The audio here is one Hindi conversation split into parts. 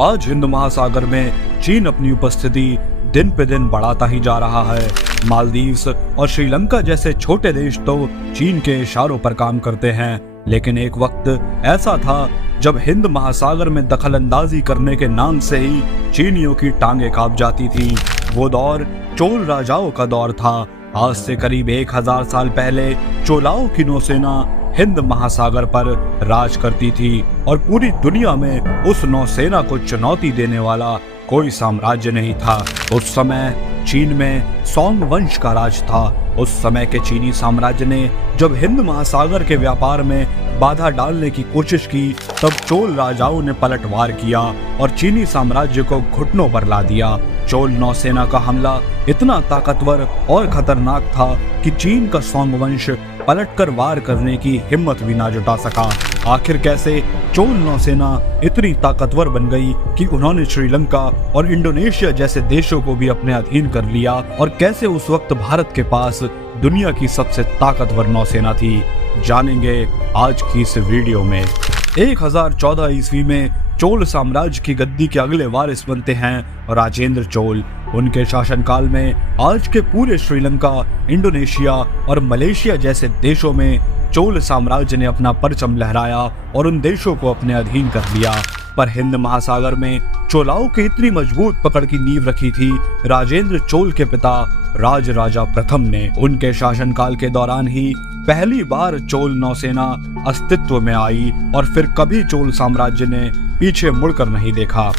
आज हिंद महासागर में चीन अपनी उपस्थिति दिन पे दिन बढ़ाता ही जा रहा है। मालदीव्स और श्रीलंका जैसे छोटे देश तो चीन के इशारों पर काम करते हैं, लेकिन एक वक्त ऐसा था जब हिंद महासागर में दखलंदाजी करने के नाम से ही चीनियों की टांगें कांप जाती थी। वो दौर चोल राजाओं का दौर था। आज से करीब 1000 साल पहले चोलाओं की नौसेना हिंद महासागर पर राज करती थी और पूरी दुनिया में उस नौसेना को चुनौती देने वाला कोई साम्राज्य नहीं था। उस समय चीन में सोंग वंश का राज था। उस समय के चीनी साम्राज्य ने जब हिंद महासागर के व्यापार में बाधा डालने की कोशिश की, तब चोल राजाओं ने पलटवार किया और चीनी साम्राज्य को घुटनों पर ला दिया। चोल नौसेना का हमला इतना ताकतवर और खतरनाक था कि चीन का सोंग वंश पलटकर वार करने की हिम्मत भी ना जुटा सका। आखिर कैसे चोल नौसेना इतनी ताकतवर बन गई कि उन्होंने श्रीलंका और इंडोनेशिया जैसे देशों को भी अपने अधीन कर लिया, और कैसे उस वक्त भारत के पास दुनिया की सबसे ताकतवर नौसेना थी, जानेंगे आज की इस वीडियो में। 1014 ईस्वी में चोल साम्राज्य की गद्दी के अगले वारिस बनते हैं राजेंद्र चोल। उनके शासनकाल में आज के पूरे श्रीलंका, इंडोनेशिया और मलेशिया जैसे देशों में चोल साम्राज्य ने अपना परचम लहराया और उन देशों को अपने अधीन कर लिया। पर हिंद महासागर में चोलाओं की इतनी मजबूत पकड़ की नींव रखी थी राजेंद्र चोल के पिता राजराजा प्रथम ने। उनके शासनकाल के दौरान ही पहली बार चोल नौसेना अस्तित्व में आई और फिर कभी चोल साम्राज्य ने पीछे मुड़कर नहीं देखा।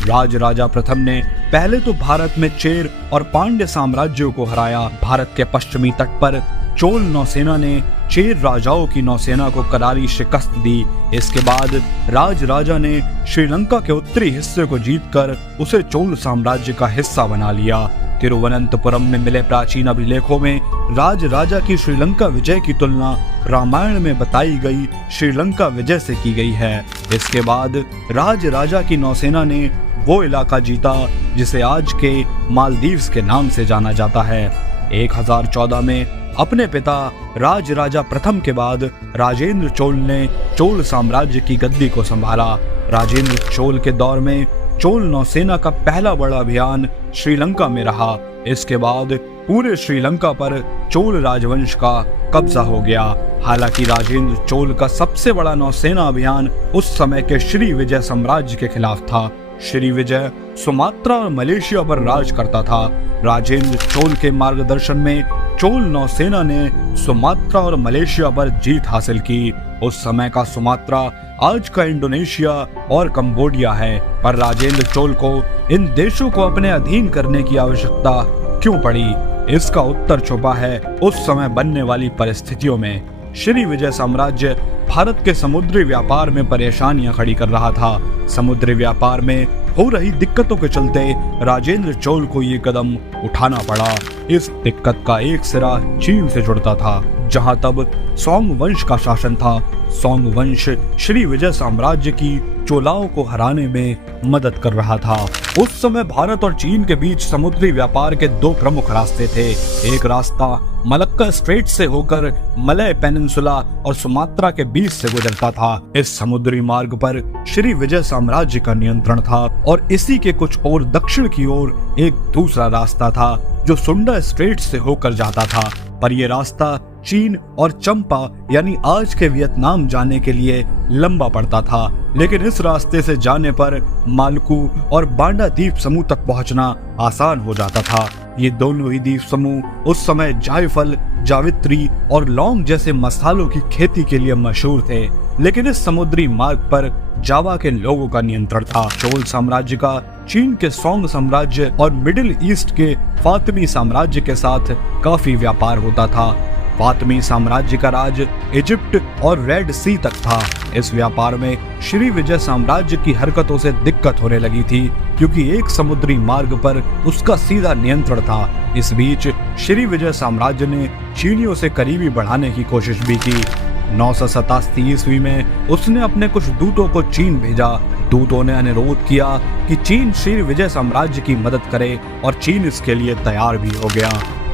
राजराजा प्रथम ने पहले तो भारत में चेर और पांड्य साम्राज्यों को हराया। भारत के पश्चिमी तट पर चोल नौसेना ने चेर राजाओं की नौसेना को करारी शिकस्त दी। इसके बाद राजराजा ने श्रीलंका के उत्तरी हिस्से को जीतकर उसे चोल साम्राज्य का हिस्सा बना लिया। तिरुवनंतपुरम में मिले प्राचीन अभिलेखों में राजराजा की श्रीलंका विजय की तुलना रामायण में बताई गई श्रीलंका विजय से की गई है। इसके बाद राजराजा की नौसेना ने वो इलाका जीता जिसे आज के मालदीव्स के नाम से जाना जाता है। 1014 में अपने पिता राजराजा प्रथम के बाद राजेंद्र चोल ने चोल साम्राज्य की गद्दी को संभाला। राजेंद्र चोल के दौर में चोल नौसेना का पहला बड़ा अभियान श्रीलंका में रहा। इसके बाद पूरे श्रीलंका पर चोल राजवंश का कब्जा हो गया। हालांकि राजेंद्र चोल का सबसे बड़ा नौसेना अभियान उस समय के श्री विजय साम्राज्य के खिलाफ था। श्री विजय सुमात्रा और मलेशिया पर राज करता था। राजेंद्र चोल के मार्गदर्शन में चोल नौसेना ने सुमात्रा और मलेशिया पर जीत हासिल की। उस समय का सुमात्रा आज का इंडोनेशिया और कंबोडिया है। पर राजेंद्र चोल को इन देशों को अपने अधीन करने की आवश्यकता क्यों पड़ी, इसका उत्तर छुपा है उस समय बनने वाली परिस्थितियों में। श्री विजय साम्राज्य भारत के समुद्री व्यापार में परेशानियां खड़ी कर रहा था। समुद्री व्यापार में हो रही दिक्कतों के चलते राजेंद्र चोल को ये कदम उठाना पड़ा। इस दिक्कत का एक सिरा चीन से जुड़ता था, जहां तब सोंग वंश का शासन था। सोंग वंश श्री विजय साम्राज्य की चोलाओं को हराने में मदद कर रहा था। उस समय भारत और चीन के बीच समुद्री व्यापार के दो प्रमुख रास्ते थे। एक रास्ता मलक्का स्ट्रेट से होकर मलय पेनिनसुला और सुमात्रा के बीच से गुजरता था। इस समुद्री मार्ग पर श्री विजय साम्राज्य का नियंत्रण था और इसी के कुछ और दक्षिण की ओर एक दूसरा रास्ता था जो सुंडा स्ट्रेट से होकर जाता था। पर यह रास्ता चीन और चंपा यानी आज के वियतनाम जाने के लिए लंबा पड़ता था, लेकिन इस रास्ते से जाने पर मालकू और बांडा द्वीप समूह तक पहुंचना आसान हो जाता था। ये दोनों ही द्वीप समूह उस समय जायफल, जावित्री और लौंग जैसे मसालों की खेती के लिए मशहूर थे, लेकिन इस समुद्री मार्ग पर जावा के लोगों का नियंत्रण था। चोल साम्राज्य का चीन के सोंग साम्राज्य और मिडिल ईस्ट के फातमी साम्राज्य के साथ काफी व्यापार होता था। फातमी साम्राज्य का राज इजिप्ट और रेड सी तक था। इस व्यापार में श्री विजय साम्राज्य की हरकतों से दिक्कत होने लगी थी, क्योंकि एक समुद्री मार्ग पर उसका सीधा नियंत्रण था। इस बीच श्री विजय साम्राज्य ने चीनियों से करीबी बढ़ाने की कोशिश भी की। 987 ईस्वी में उसने अपने कुछ दूतों को चीन भेजा। दूतों ने अनुरोध किया कि चीन श्री विजय साम्राज्य की मदद करे और चीन इसके लिए तैयार भी हो गया।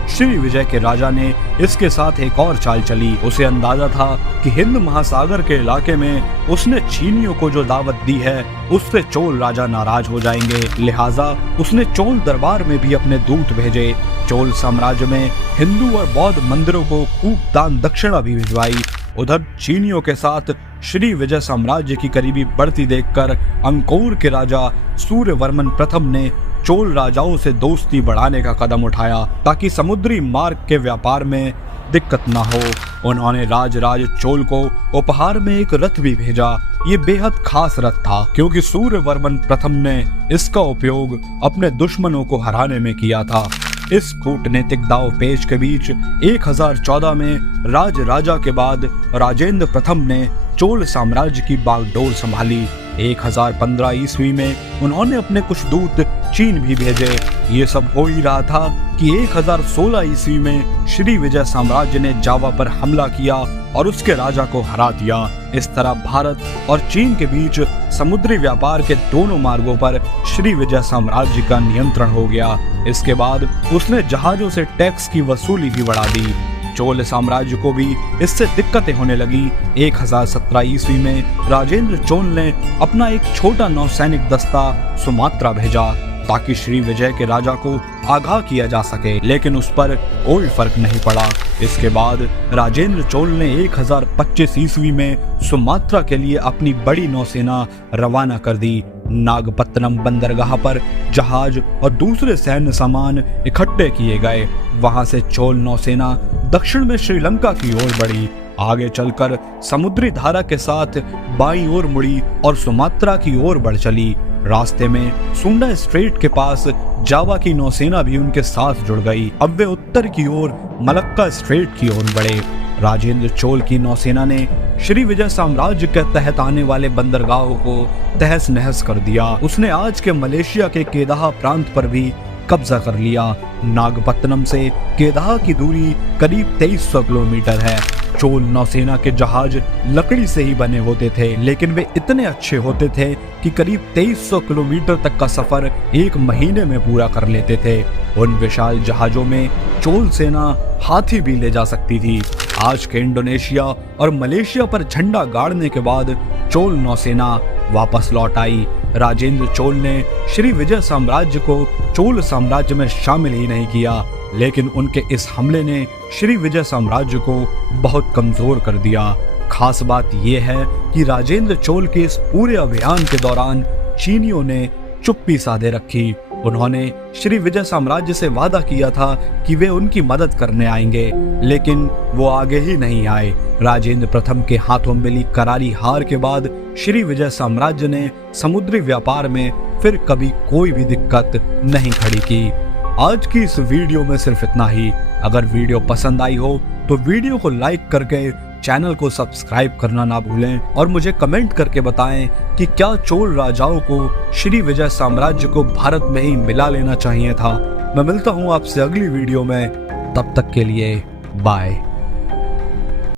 श्री विजय के राजा ने इसके साथ एक और चाल चली। उसे अंदाजा था कि हिंद महासागर के इलाके में उसने चीनियों को जो दावत दी है उससे चोल राजा नाराज हो जाएंगे, लिहाजा उसने चोल दरबार में भी अपने दूत भेजे। चोल साम्राज्य में हिंदू और बौद्ध मंदिरों को खूब दान दक्षिणा भी भिजवाई। उधर चीनियों के साथ श्री विजय साम्राज्य की करीबी बढ़ती देखकर अंकोर के राजा सूर्यवर्मन प्रथम ने चोल राजाओं से दोस्ती बढ़ाने का कदम उठाया ताकि समुद्री मार्ग के व्यापार में दिक्कत न हो। उन्होंने राज चोल को उपहार में एक रथ भी भेजा। ये बेहद खास रथ था क्योंकि सूर्यवर्मन प्रथम ने इसका उपयोग अपने दुश्मनों को हराने में किया था। इस कूटनीतिक दाव पेच के बीच 1014 में राजा के बाद राजेंद्र प्रथम ने चोल साम्राज्य की बागडोर संभाली। 1015 ईस्वी में उन्होंने अपने कुछ दूत चीन भी भेजे। ये सब हो ही रहा था कि 1016 ईस्वी में श्री विजय साम्राज्य ने जावा पर हमला किया और उसके राजा को हरा दिया। इस तरह भारत और चीन के बीच समुद्री व्यापार के दोनों मार्गों पर श्री विजय साम्राज्य का नियंत्रण हो गया। इसके बाद उसने जहाजों से टैक्स की वसूली भी बढ़ा दी। चोल साम्राज्य को भी इससे दिक्कतें होने लगी। 1017 ईस्वी में राजेंद्र चोल ने अपना एक छोटा नौसैनिक दस्ता सुमात्रा भेजा ताकि श्री विजय के राजा को आगाह किया जा सके, लेकिन उस पर कोई फर्क नहीं पड़ा। इसके बाद राजेंद्र चोल ने 1025 ईस्वी में सुमात्रा के लिए अपनी बड़ी नौसेना रवाना कर दी। नागपत्तनम बंदरगाह पर जहाज और दूसरे सैन्य सामान इकट्ठे किए गए। वहां से चोल नौसेना दक्षिण में श्रीलंका की ओर बढ़ी। आगे चलकर समुद्री धारा के साथ बाईं ओर मुड़ी और सुमात्रा की ओर बढ़ चली। रास्ते में सुंडा स्ट्रेट के पास जावा की नौसेना भी उनके साथ जुड़ गई। अब वे उत्तर की ओर मलक्का स्ट्रेट की ओर बढ़े। राजेंद्र चोल की नौसेना ने श्री विजय साम्राज्य के तहत आने वाले बंदरगाहों को तहस नहस कर दिया। उसने आज के मलेशिया के केदाह प्रांत पर भी कब्जा कर लिया। नागपत्तनम से केदाह की दूरी करीब 2300 किलोमीटर है। चोल नौसेना के जहाज लकड़ी से ही बने होते थे, लेकिन वे इतने अच्छे होते थे कि करीब 2300 किलोमीटर तक का सफर 1 महीने में पूरा कर लेते थे। उन विशाल जहाजों में चोल सेना हाथी भी ले जा सकती थी। आज के इंडोनेशिया और मलेशिया पर झंडा गाड़ने के बाद चोल नौसेना वापस लौट आई। राजेंद्र चोल ने श्री विजय साम्राज्य को चोल साम्राज्य में शामिल ही नहीं किया, लेकिन उनके इस हमले ने श्री विजय साम्राज्य को बहुत कमजोर कर दिया। खास बात यह है कि राजेंद्र चोल के इस पूरे अभियान के दौरान चीनियों ने चुप्पी साधे रखी। उन्होंने श्री विजय साम्राज्य से वादा किया था कि वे उनकी मदद करने आएंगे, लेकिन वो आगे ही नहीं आए। राजेंद्र प्रथम के हाथों मिली करारी हार के बाद श्री विजय साम्राज्य ने समुद्री व्यापार में फिर कभी कोई भी दिक्कत नहीं खड़ी की। आज की इस वीडियो में सिर्फ इतना ही। अगर वीडियो पसंद आई हो तो वीडियो को लाइक करके चैनल को सब्सक्राइब करना ना भूलें और मुझे कमेंट करके बताएं कि क्या चोल राजाओं को श्री विजय साम्राज्य को भारत में ही मिला लेना चाहिए था। मैं मिलता हूं आपसे अगली वीडियो में, तब तक के लिए बाय।